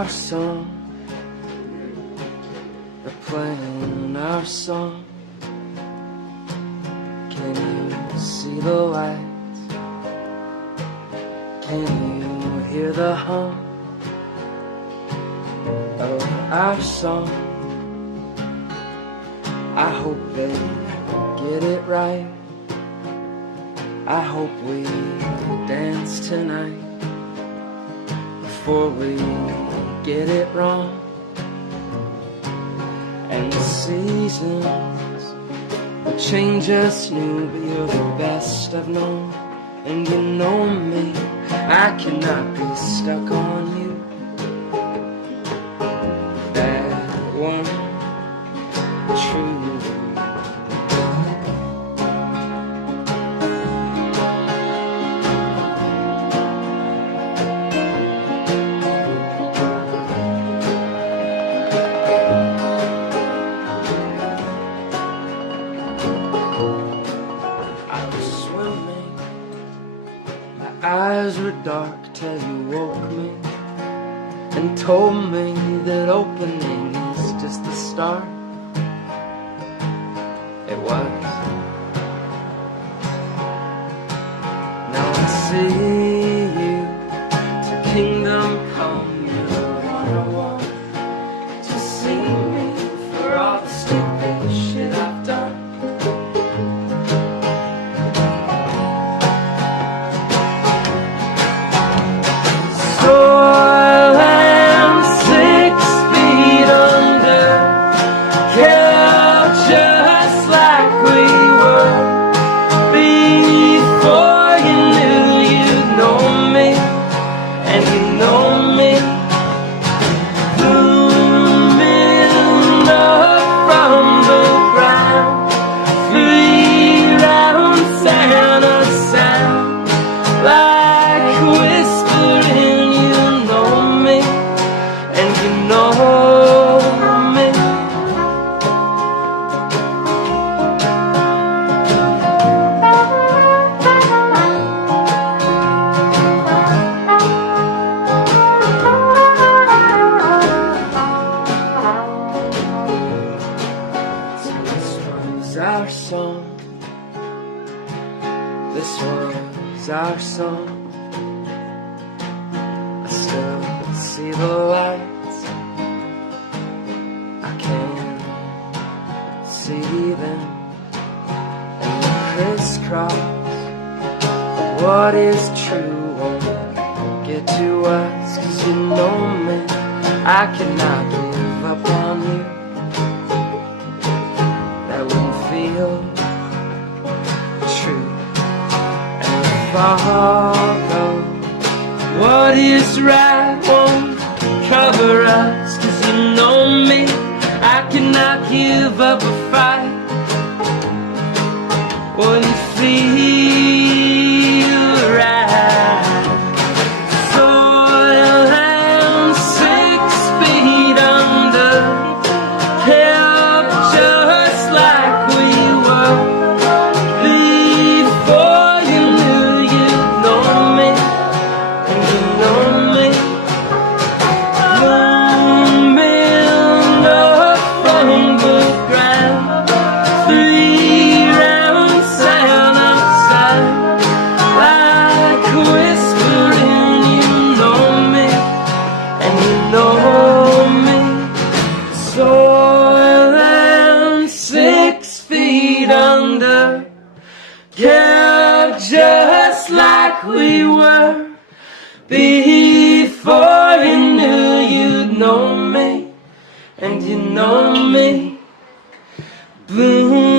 our song. They're playing our song. Can you see the lights? Can you hear the hum of our song? I hope they get it right. I hope we dance tonight before we get it wrong. And the seasons will change us new, but you're the best I've known. And you know me, I cannot be stuck on you. That one true. Eyes were dark till you woke me and told me that opening is just the start. It was. Now I see you to kingdom come. You're the one I want to see me for all the stupid shit I've done. Our song. This was our song. I still see the lights. I can see them, and the crisscross of what is true won't get to us. 'Cause you know me, I cannot give up on you. Feel true. And follow what is right won't cover us. 'Cause you know me, I cannot give up a fight. Wouldn't feel right. Soil and 6 feet under, kept just like under, kept just like we were before you knew you'd know me, and you know me. Boom.